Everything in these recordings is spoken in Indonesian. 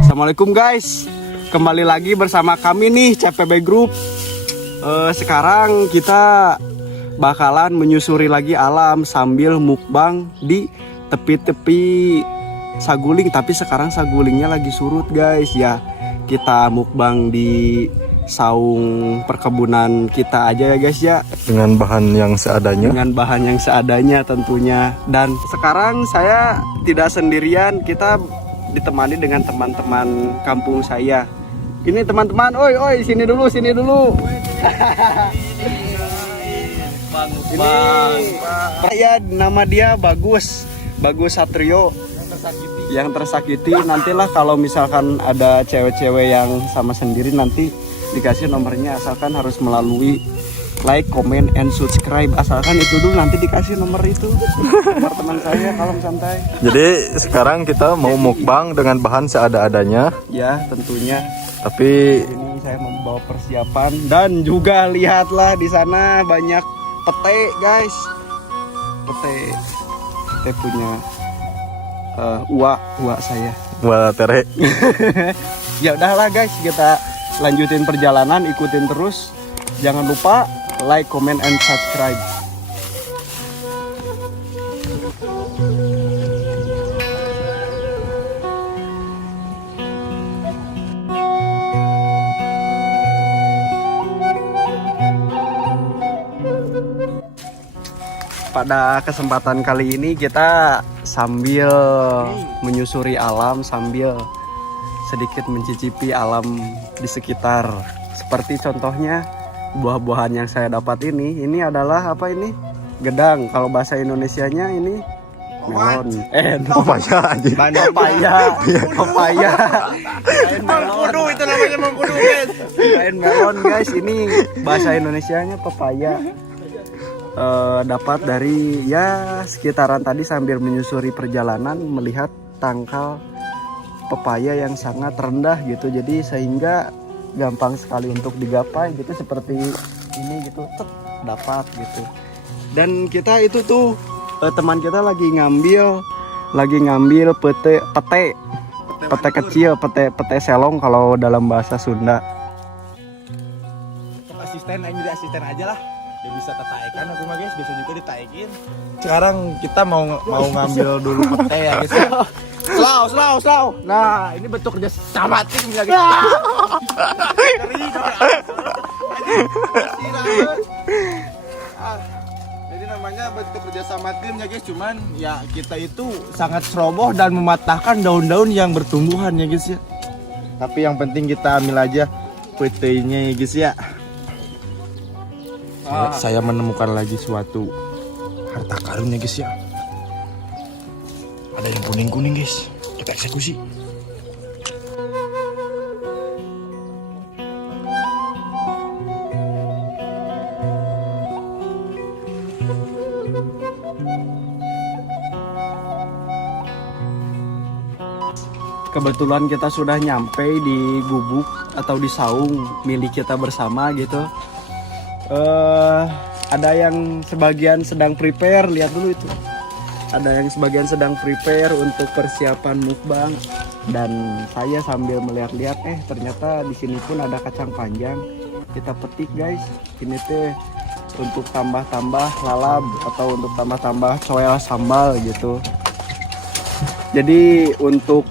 Assalamualaikum guys, kembali lagi bersama kami nih CPB Group. Sekarang kita bakalan menyusuri lagi alam sambil mukbang di tepi-tepi Saguling. Tapi sekarang Sagulingnya lagi surut guys ya. Kita mukbang di saung perkebunan kita aja ya guys ya, dengan bahan yang seadanya. Dengan bahan yang seadanya tentunya. Dan sekarang saya tidak sendirian, kita ditemani dengan teman-teman kampung saya. Ini teman-teman, oi sini dulu. Bang. Ya, nama dia Bagus Satrio. Yang tersakiti. Nantilah kalau misalkan ada cewek-cewek yang sama sendiri nanti dikasih nomornya, asalkan harus melalui like, comment, and subscribe. Asalkan itu dulu, nanti dikasih nomor itu. Nomor teman saya, kalem santai. Jadi sekarang kita mau mukbang dengan bahan seada-adanya. Ya tentunya. Tapi ini saya membawa persiapan dan juga lihatlah di sana banyak pete guys. Pete punya uak saya. buat tere. Ya udahlah guys, kita lanjutin perjalanan, ikutin terus. Jangan lupa like, comment, and subscribe. Pada kesempatan kali ini kita sambil menyusuri alam, sambil sedikit mencicipi alam di sekitar. Seperti contohnya buah-buahan yang saya dapat ini adalah apa ini? Gedang. Kalau bahasa Indonesianya ini melon. Papaya aja. Papaya. Mangkudu itu namanya, mangkudu guys. Lain melon guys, ini bahasa Indonesianya papaya. Dapat dari ya sekitaran tadi sambil menyusuri perjalanan, melihat tangkal pepaya yang sangat rendah gitu, jadi sehingga gampang sekali untuk digapai gitu, seperti ini gitu, dapat gitu. Dan kita itu tuh teman kita lagi ngambil pete kecil, pete selong kalau dalam bahasa Sunda. Asisten aja lah. Ya bisa tetaikan aku mah guys, bisa juga ditaikin. Sekarang kita mau ngambil dulu pete ya guys. Slow. Nah, ini bentuk kerja sama tim ya guys. Jadi namanya bentuk kerja sama tim ya guys. Cuman ya kita itu sangat ceroboh dan mematahkan daun-daun yang bertumbuhan ya guys ya. Tapi yang penting kita ambil aja petenya ya guys ya. Saya menemukan lagi suatu harta karun ya guys ya. Ada yang kuning guys. Kita eksekusi. Kebetulan kita sudah nyampe di gubuk atau di saung milik kita bersama gitu. Ada yang sebagian sedang prepare, lihat dulu itu. Ada yang sebagian sedang prepare untuk persiapan mukbang, dan saya sambil melihat-lihat, ternyata di sini pun ada kacang panjang. Kita petik guys. Ini teh untuk tambah-tambah lalap atau untuk tambah-tambah coel sambal gitu. Jadi untuk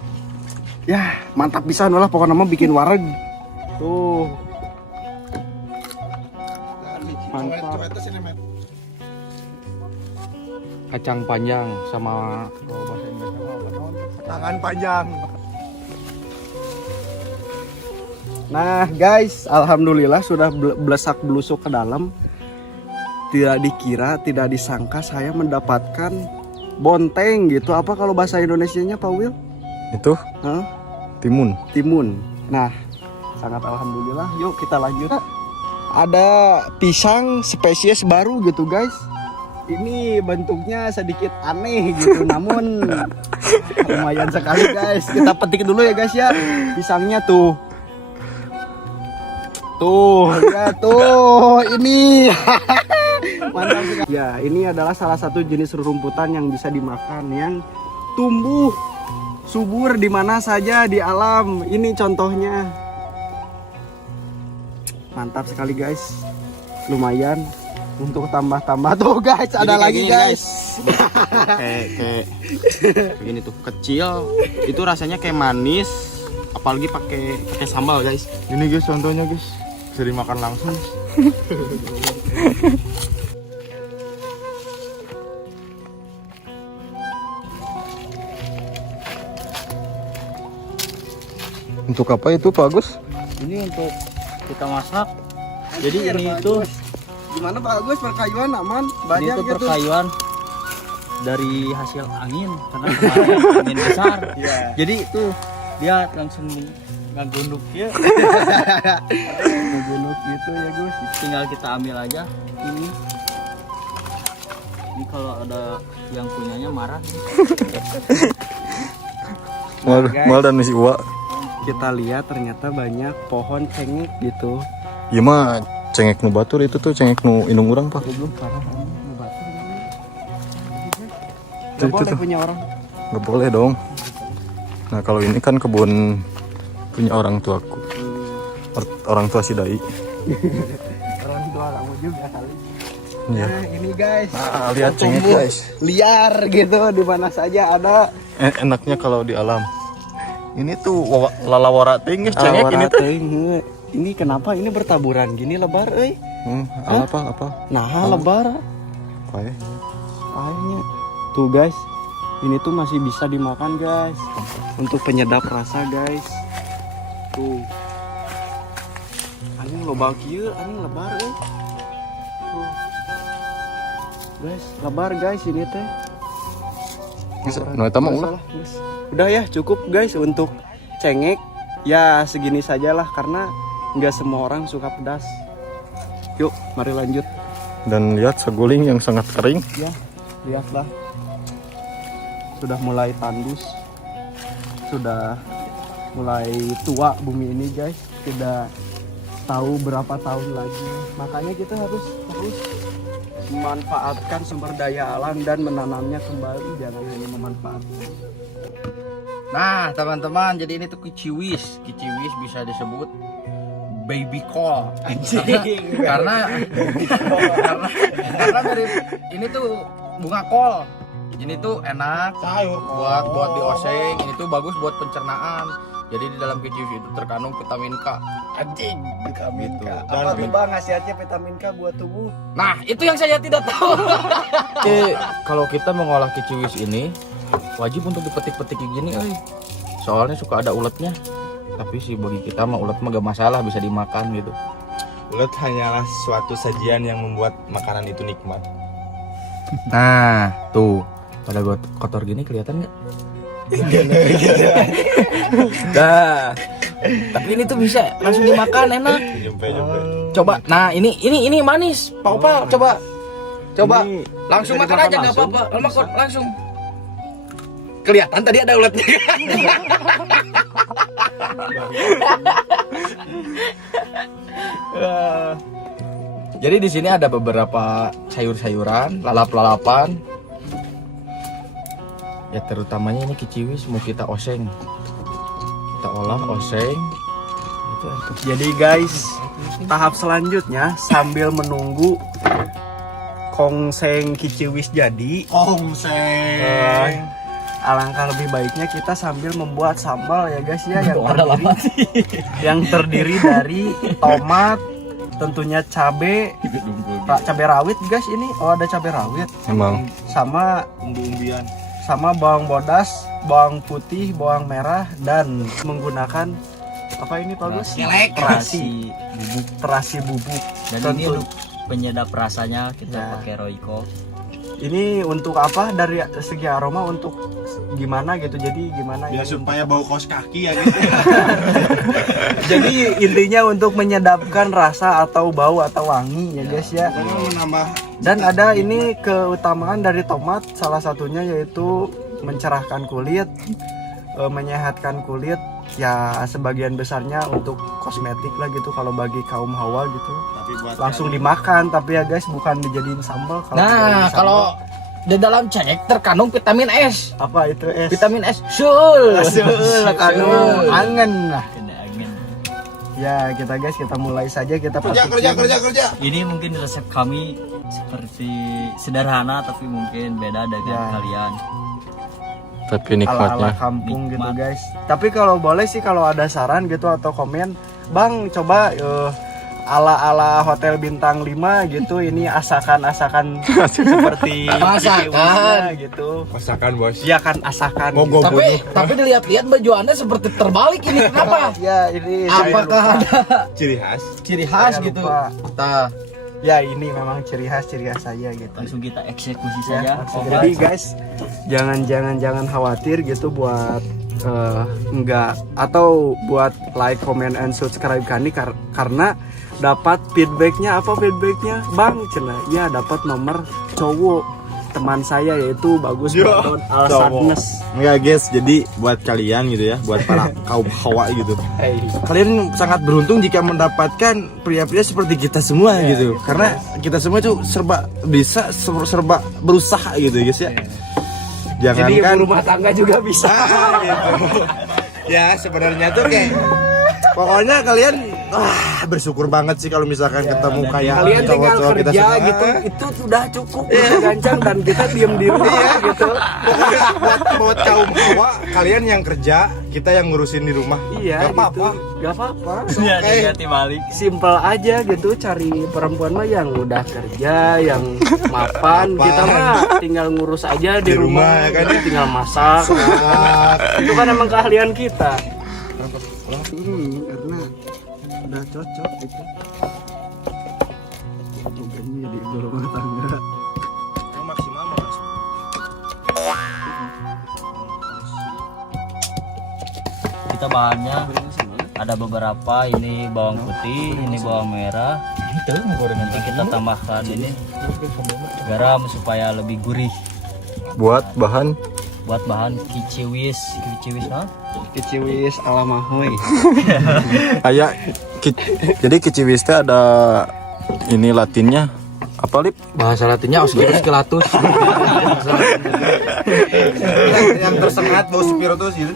ya mantap bisa lah pokoknya mah bikin wareg. Tuh. Mantap. Kacang panjang sama bahasa Indonesia apa? Tangan panjang. Nah guys, alhamdulillah sudah belesak belusuk ke dalam. Tidak dikira, tidak disangka saya mendapatkan bonteng gitu. Apa kalau bahasa Indonesianya Pak Will? Itu timun. Nah, sangat alhamdulillah. Yuk kita lanjut. Ada pisang spesies baru gitu guys. Ini bentuknya sedikit aneh gitu, namun lumayan sekali guys. Kita petik dulu ya guys ya. Pisangnya tuh. Ini. Mantap sekali. Ya, ini adalah salah satu jenis rumputan yang bisa dimakan, yang tumbuh subur di mana saja di alam. Ini contohnya. Mantap sekali guys. Lumayan untuk tambah-tambah tuh guys. Ada Jadi kayak lagi gini, guys. kayak begini tuh kecil. Itu rasanya kayak manis. Apalagi pakai sambal guys. Ini guys contohnya guys. Bisa dimakan langsung. Untuk apa itu Pak Agus? Ini untuk kita masak. Jadi ini itu Gimana Pak Agus, perkayuan aman? ini Banyak tuh gitu. perkayuan dari hasil angin karena kemarin angin besar. Jadi itu dia langsung ngagunduk ya. Ngegunuk gitu ya Gus. Tinggal kita ambil aja ini. Ini kalau ada yang punyanya marah. Mal dan si Uwa. Kita lihat ternyata banyak pohon cengek gitu. Iya mah cengek nu batur itu tuh cengek nu indung urang Pak. Belum parah kan? Ngebatu. Itu Gak boleh tuh. punya orang. Nggak boleh dong. Nah kalau ini kan kebun punya orang tuaku. Orang tua si Dai. Orang tua kamu juga kali. Iya. Nah ini guys. Ah, lihat cengek Tumbuh guys. liar gitu di mana saja ada. Enaknya kalau di alam. Ini tuh lalawara tinggi cengek ini tuh. Ini kenapa ini bertaburan gini lebar euy? Apa? Nah, lebar. Apa ya? Airnya. Tuh guys. Ini tuh masih bisa dimakan guys. Untuk penyedap rasa guys. Tuh. Anjing loba kieu, anjing lebar euy. Tuh. Guys, lebar guys ini teh. Nu eta mah ulah. Udah ya, cukup guys untuk cengek. Ya segini sajalah karena nggak semua orang suka pedas. Yuk, mari lanjut. Dan lihat seguling yang sangat kering. Ya, lihatlah. Sudah mulai tandus. Sudah mulai tua bumi ini guys. Tidak tahu berapa tahun lagi. Makanya kita harus terus memanfaatkan sumber daya alam dan menanamnya kembali, jangan hanya memanfaatkan. Nah teman-teman, jadi ini tuh kiciwis. Kiciwis bisa disebut baby call. karena dari ini tuh bunga kol. Ini tuh enak sayur buat dioseng. Ini tuh bagus buat pencernaan. Jadi di dalam kiciwis itu terkandung vitamin K. Anjing, vitamin K. Apa tuh bang khasiatnya vitamin K buat tubuh? Nah, itu yang saya tidak tahu. Oke, kalau kita mengolah kiciwis ini wajib untuk dipetik-petik kayak gini, soalnya suka ada uletnya. Tapi sih bagi kita mah ulet mah gak masalah, bisa dimakan gitu. Ulet hanyalah suatu sajian yang membuat makanan itu nikmat. Nah, tuh pada kotor gini kelihatan nggak? Nah, tapi ini tuh bisa langsung dimakan, enak. Jumpai. Coba, nah ini manis, Pak, coba, Ini langsung bisa makan dimakan aja nggak langsung? apa-apa, langsung. Kelihatan tadi ada uletnya. Jadi di sini ada beberapa sayur-sayuran, lalap-lalapan. Ya terutamanya ini kiciwis mau kita oseng. Kita olah oseng. Itu enak. Jadi guys, tahap selanjutnya sambil menunggu kongseng kiciwis jadi, alangkah lebih baiknya kita sambil membuat sambal ya guys ya, yang terdiri dari tomat, tentunya cabai rawit guys ini. Oh ada cabai rawit. Emang. Sama Umbi-umbian. sama bawang bodas, bawang putih, bawang merah, dan menggunakan apa ini Pak Gus? Terasi bubuk. Dan Tentu. ini untuk penyedap rasanya kita Nah. pakai Royco. Ini untuk apa? Dari segi aroma untuk gimana gitu. Jadi gimana Ya ini supaya bau kaos kaki ya gitu. Jadi intinya untuk menyedapkan rasa atau bau atau wangi ya guys ya. Menambah Dan ada ini keutamaan dari tomat, salah satunya yaitu mencerahkan kulit, menyehatkan kulit. Ya sebagian besarnya untuk kosmetik lah gitu kalau bagi kaum hawa gitu. tapi buat Langsung dimakan tapi ya guys bukan dijadiin sambal. Nah, dijadiin sambal, kalau di dalam cengkeh terkandung vitamin S. Apa itu es? Vitamin S. Sul. Kandung angen. Kena angin. Ya kita guys, kita mulai saja, kita Kerja. Ini mungkin resep kami seperti sederhana tapi mungkin beda dengan Ya. kalian. Tapi ala-ala nikmatnya. kampung gitu Nikmat. guys. Tapi kalau boleh sih, kalau ada saran gitu atau komen, Bang coba ala-ala hotel bintang 5 gitu, ini asakan-asakan seperti Masakan. gitu. Masakan bos. Iya kan, asakan. Mau gitu. gue Tapi dilihat-lihat baju Anda seperti terbalik ini. Kenapa? Ya ini saya Apakah lupa. ada ciri khas. ciri khas Saya gitu? lupa. Nah, Ya ini memang ciri khas saya gitu. Langsung kita eksekusi Ya, saja. langsung. Jadi guys, jangan khawatir gitu buat enggak, atau buat like, comment, and subscribe kami karena dapat feedbacknya. Apa feedbacknya Bang? Cina ya dapat nomor cowok teman saya, yaitu Bagus Badon Al-Sadnes. Enggak guys, jadi buat kalian gitu ya, buat para kaum hawa gitu. Hey. Kalian sangat beruntung jika mendapatkan pria-pria seperti kita semua gitu. Karena kita semua tuh serba bisa, serba berusaha gitu guys ya. Jangan Jadi kan ibu rumah tangga juga bisa. gitu. Ya sebenarnya tuh kayak pokoknya kalian bersyukur banget sih kalau misalkan ketemu kayak Kalian tinggal cowok-cowok kita kerja semua. gitu, itu sudah cukup udah gancang, dan kita diem di rumah gitu. buat kaum hawa, kalian yang kerja, kita yang ngurusin di rumah. Iya Gak apa-apa. gitu. Gak apa-apa. Ya, diganti balik. Simple aja gitu, cari perempuan mah yang udah kerja, yang mapan. Kita mah tinggal ngurus aja di Di rumah, rumah, ya kan? gitu, tinggal masak. Itu kan emang keahlian kita. Karena udah cocok gitu. Bukannya jadi ibu rumah tangga. Maksimal Kita bahannya ada beberapa, ini bawang putih, ini bawang merah. Nanti kita tambahkan ini garam supaya lebih gurih. Buat bahan Buat bahan kiciwis, nah? Kiciwis ala Mahoy. kayak jadi kiciwis teh ada ini latinnya apa, Lip? bahasa Latinnya Oscillus Celatus. yang tersengat bau spiritus gitu.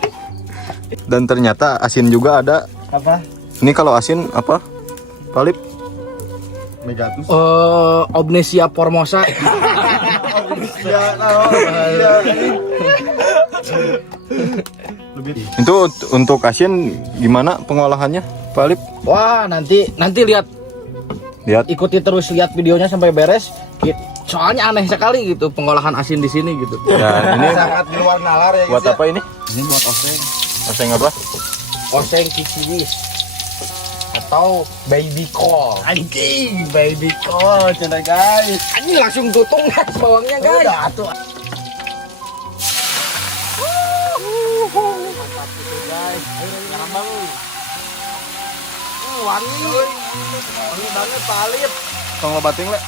Dan ternyata asin juga ada. Apa? Ini kalau asin apa? Pak Lip? Megatus. Obnesia formosa. Itu untuk asin gimana pengolahannya, Pak Lip? Wah, nanti lihat, Lihat. ikuti terus lihat videonya sampai beres. Soalnya aneh sekali gitu pengolahan asin di sini gitu. Ya, ini Sangat di luar nalar ya buat guys. apa ini? Ini buat oseng. Oseng apa? Oseng kiciwis atau baby call. Anjing, baby call, cina guys. Anjing langsung tutung guys bawangnya guys. Udah tuh. Wangi banget Pak Alip. Tong lobating le.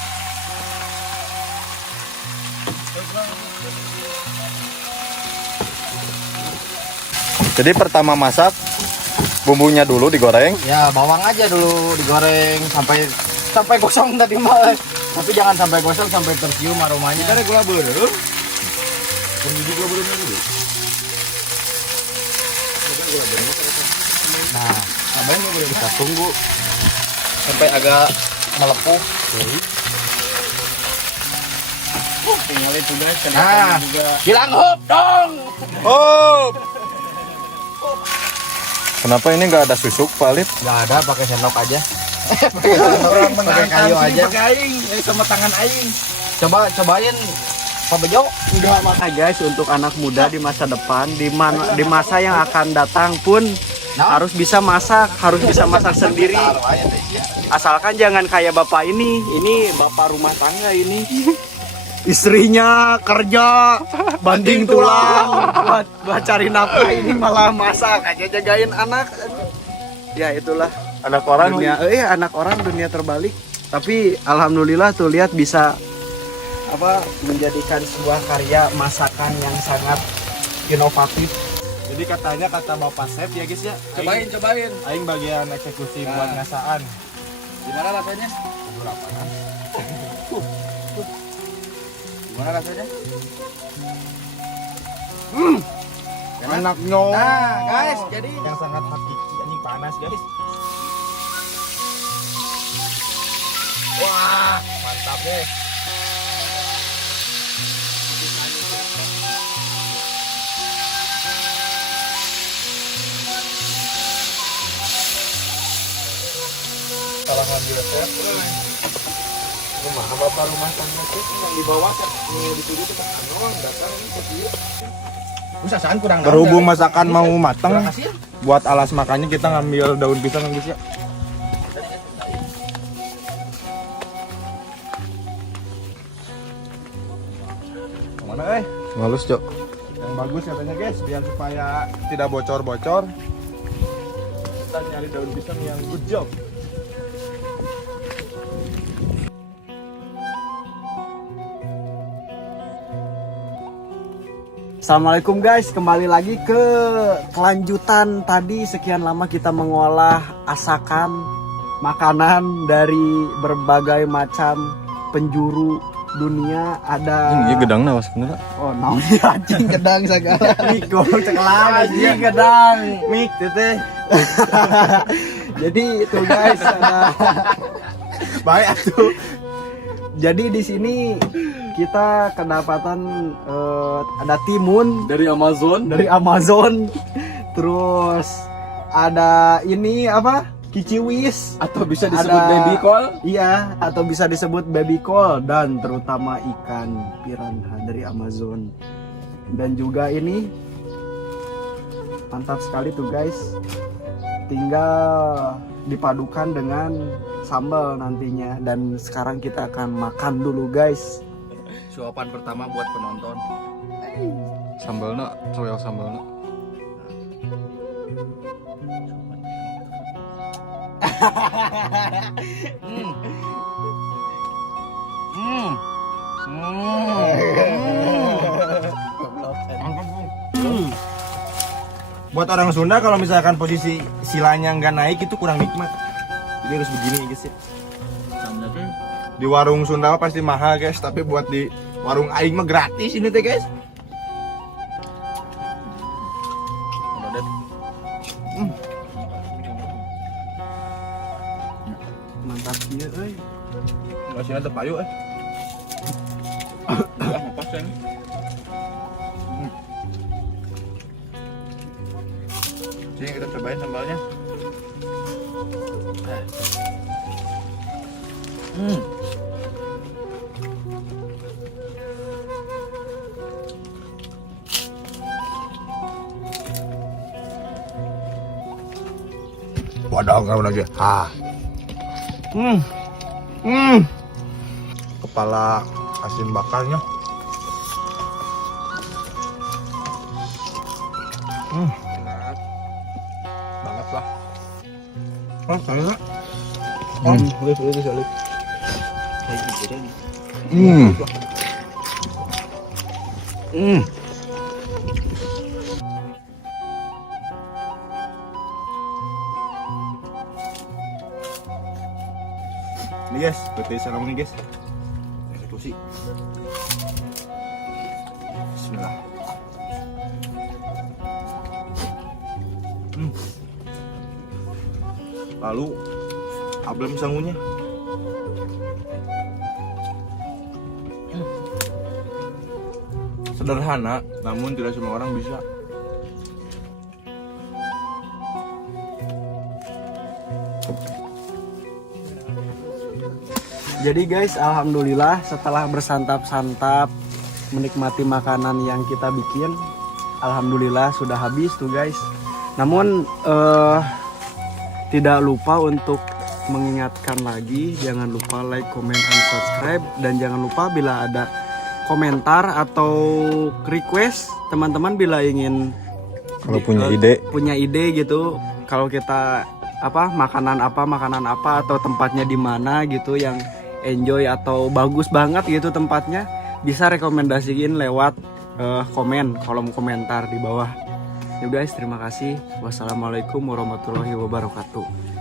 Jadi pertama masak bumbunya dulu digoreng. Ya bawang aja dulu digoreng sampai gosong tadi mah. Tapi jangan sampai gosong, sampai tercium aromanya. Kita ada gula bulu dulu. Bumbu gula bulu dulu. Nah, kita tunggu sampai agak melepuh. Tinggal itu guys, Nah, juga. bilang hop dong. Oh. Kenapa ini nggak ada susuk, Pak Lip? Nggak ada, pakai sendok aja. Pakai kayu aja. Pakai aing, sama tangan aing. Cobain Pak Bejo. Enggak, maka guys, untuk anak muda di masa depan, di masa yang akan datang pun harus bisa masak sendiri. Asalkan jangan kayak bapak ini bapak rumah tangga ini. Istrinya kerja banting tulang buat cari nafkah, ini malah masak aja jagain anak. Ya itulah Anak orang dunia, anak orang dunia terbalik. Tapi alhamdulillah tuh lihat bisa menjadikan sebuah karya masakan yang sangat inovatif. Jadi katanya kata Bapak Chef ya guys ya. Cobain. Aing bagian eksekusi buat ngasaan. Gimana rasanya? Gimana rasanya? Enaknya. Nah, guys, jadi yang sangat hakiki ini panas, guys. Wah, mantap deh. Kalau ngambil resep, rumah bapak rumah tangga itu yang di bawah kan, di sini itu kan datang ini seperti usahaan kurang Berhubung masakan mau matang, kurang hasil. buat alas makannya kita ngambil daun pisang guys ya. Kemana Halus, Cok. yang bagus katanya guys, biar supaya tidak bocor-bocor kita nyari daun pisang yang good job. Assalamualaikum guys, kembali lagi ke kelanjutan tadi. Sekian lama kita mengolah asakan makanan dari berbagai macam penjuru dunia. Ada Ini gedang nawas bener. oh naon anjing gedang segala miko cekelan anjing gedang mik teh. Jadi itu guys ada Baik atuh. jadi di sini kita kedapatan ada timun Dari Amazon. terus ada ini apa kiciwis Atau bisa Ada- call. iya atau bisa disebut baby call dan terutama ikan piranha dari Amazon dan juga ini mantap sekali tuh guys, tinggal dipadukan dengan sambal nantinya dan sekarang kita akan makan dulu guys. Suapan pertama buat penonton. Sambalna, royal sambalna. Buat orang Sunda kalau misalkan posisi silanya nggak naik itu kurang nikmat. Jadi harus begini guys ya. Di warung Sunda pasti mahal guys, tapi buat di warung aing mah gratis ini teh guys. Mantap dia euy. Masih ada payu Apa sih? Sini kita cobain sambalnya. Waduh nggak lagi. Kepala asin bakarnya. Banget lah. Oh, kayaknya. Wis salib. Ini guys, putih sarung nih guys. Eksekusi. Bismillah. Lalu ablem sangunya. Sederhana, namun tidak semua orang bisa. Jadi guys, alhamdulillah setelah bersantap-santap menikmati makanan yang kita bikin, alhamdulillah sudah habis tuh guys. Namun tidak lupa untuk mengingatkan lagi, jangan lupa like, comment, and subscribe, dan jangan lupa bila ada komentar atau request teman-teman bila ingin Kalau punya ide, punya ide gitu, kalau kita makanan apa atau tempatnya di mana gitu yang enjoy atau bagus banget gitu tempatnya, bisa rekomendasiin lewat kolom komentar di bawah. Ya guys, terima kasih. Wassalamualaikum warahmatullahi wabarakatuh.